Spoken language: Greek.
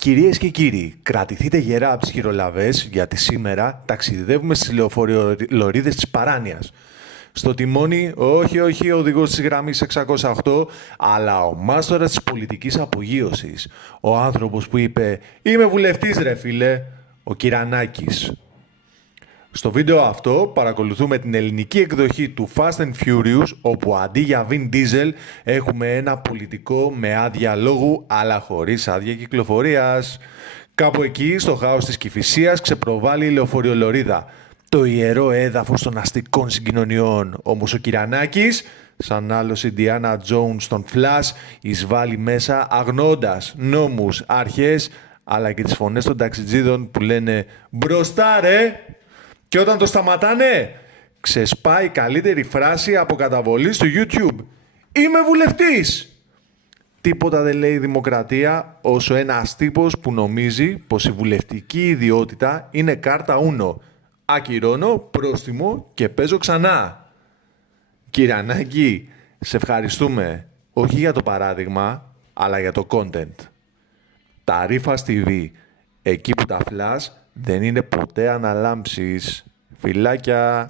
Κυρίες και κύριοι, κρατηθείτε γερά από τις χειρολαβές, γιατί σήμερα ταξιδεύουμε στις λεωφορειολωρίδες της παράνοιας. Στο τιμόνι, όχι ο οδηγός της γραμμής 608, αλλά ο μάστορας της πολιτικής απογείωσης. Ο άνθρωπος που είπε «Είμαι βουλευτής ρε φίλε», ο Κυρανάκης. Στο βίντεο αυτό παρακολουθούμε την ελληνική εκδοχή του Fast and Furious, όπου αντί για Vin Diesel έχουμε ένα πολιτικό με άδεια λόγου, αλλά χωρίς άδεια κυκλοφορίας. Κάπου εκεί, στο χάος της Κηφισίας, ξεπροβάλλει η λεωφορειολωρίδα, το ιερό έδαφος των αστικών συγκοινωνιών. Όμως ο Κυρανάκης, σαν άλλος Indiana Jones στον Flash, εισβάλλει μέσα αγνοώντας νόμους, αρχές, αλλά και τις φωνές των ταξιτζίδων που λένε «Μπροστά ρε!». Και όταν το σταματάνε, ξεσπάει καλύτερη φράση από καταβολή στο YouTube. «Είμαι βουλευτής!». Τίποτα δεν λέει η δημοκρατία όσο ένας τύπος που νομίζει πως η βουλευτική ιδιότητα είναι κάρτα ούνο. Ακυρώνω, πρόστιμο και παίζω ξανά. Κυρανάκη, σε ευχαριστούμε όχι για το παράδειγμα, αλλά για το content. Τα Ρήφας TV, εκεί που τα φλας δεν είναι ποτέ αναλάμψεις. Φιλάκια!